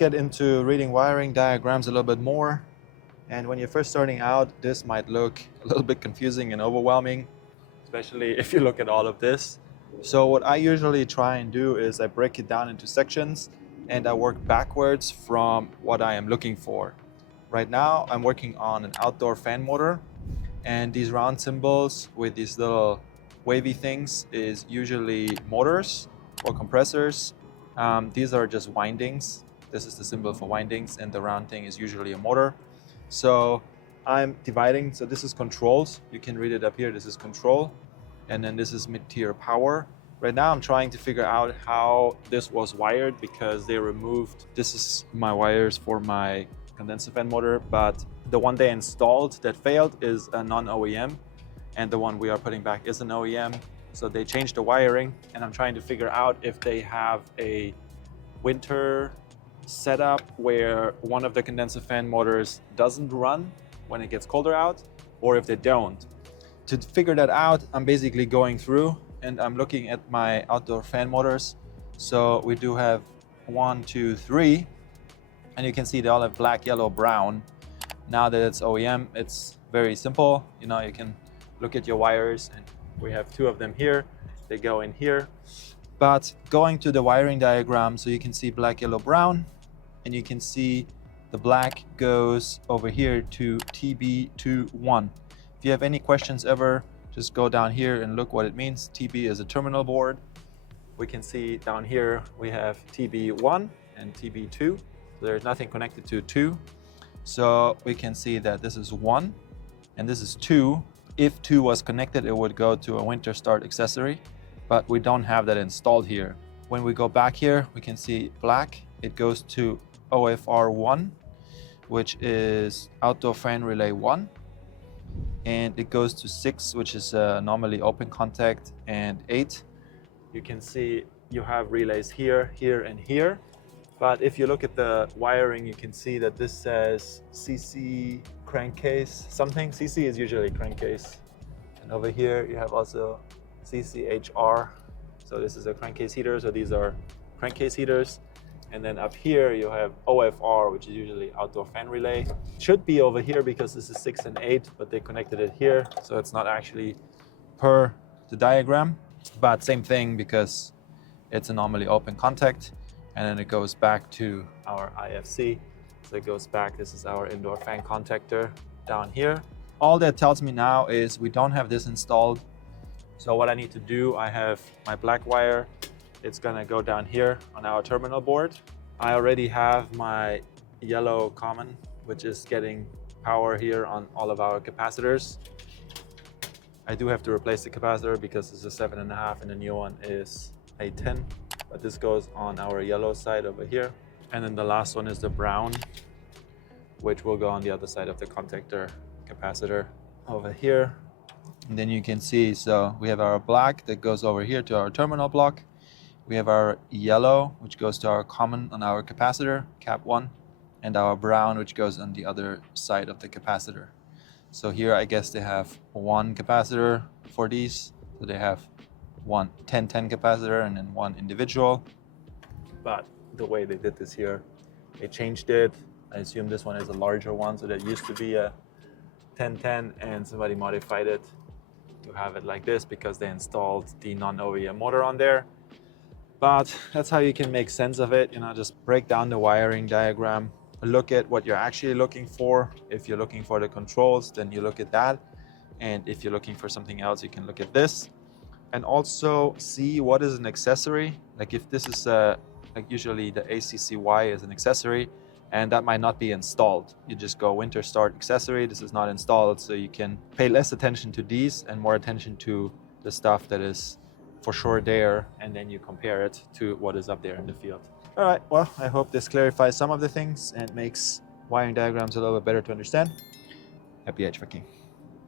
get into reading wiring diagrams a little bit more. And when you're first starting out, this might look a little bit confusing and overwhelming, especially if you look at all of this. So what I usually try and do is I break it down into sections and I work backwards from what I am looking for. Right now, I'm working on an outdoor fan motor, and these round symbols with these little wavy things is usually motors or compressors. These are just windings. This is the symbol for windings, and the round thing is usually a motor. So I'm dividing, so this is controls. You can read it up here, this is control. And then this is mid-tier power. Right now I'm trying to figure out how this was wired because they removed, this is my wires for my condenser fan motor, but the one they installed that failed is a non-OEM, and the one we are putting back is an OEM. So they changed the wiring, and I'm trying to figure out if they have a winter setup where one of the condenser fan motors doesn't run when it gets colder out, or if they don't. To figure that out, I'm basically going through and I'm looking at my outdoor fan motors. So we do have 1, 2, 3, and you can see they all have black, yellow, brown. Now that it's OEM, it's very simple. You know, you can look at your wires, and we have 2 of them here. They go in here. But going to the wiring diagram, so you can see black, yellow, brown, and you can see the black goes over here to TB21. If you have any questions ever, just go down here and look what it means. TB is a terminal board. We can see down here we have TB1 and TB2. There's nothing connected to 2. So we can see that this is 1 and this is 2. If 2 was connected, it would go to a winter start accessory, but we don't have that installed here. When we go back here, we can see black. It goes to OFR1, which is outdoor fan relay 1. And it goes to 6, which is normally open contact, and 8. You can see you have relays here, here, and here. But if you look at the wiring, you can see that this says CC crankcase something. CC is usually crankcase. And over here you have also CCHR. So this is a crankcase heater. So these are crankcase heaters. And then up here you have OFR, which is usually outdoor fan relay. It should be over here because this is 6 and 8, but they connected it here. So it's not actually per the diagram, but same thing because it's a normally open contact. And then it goes back to our IFC. So it goes back, this is our indoor fan contactor down here. All that tells me now is we don't have this installed. So what I need to do, I have my black wire. It's gonna go down here on our terminal board. I already have my yellow common, which is getting power here on all of our capacitors. I do have to replace the capacitor because it's a 7.5 and the new one is a 10. But this goes on our yellow side over here. And then the last one is the brown, which will go on the other side of the contactor capacitor over here. And then you can see, so we have our black that goes over here to our terminal block. We have our yellow, which goes to our common on our capacitor, cap 1, and our brown, which goes on the other side of the capacitor. So here, I guess they have 1 capacitor for these. So they have 1 10-10 capacitor and then 1 individual. But the way they did this here, they changed it. I assume this one is a larger one. So that used to be a 10-10 and somebody modified it to have it like this because they installed the non-OEM motor on there. But that's how you can make sense of it. You know, just break down the wiring diagram, look at what you're actually looking for. If you're looking for the controls, then you look at that. And if you're looking for something else, you can look at this. And also see what is an accessory. Like if this is like usually the ACCY is an accessory, and that might not be installed. You just go winter start accessory. This is not installed, so you can pay less attention to these and more attention to the stuff that is for sure there, and then you compare it to what is up there in the field. All right, well, I hope this clarifies some of the things and makes wiring diagrams a little bit better to understand. Happy HVACing.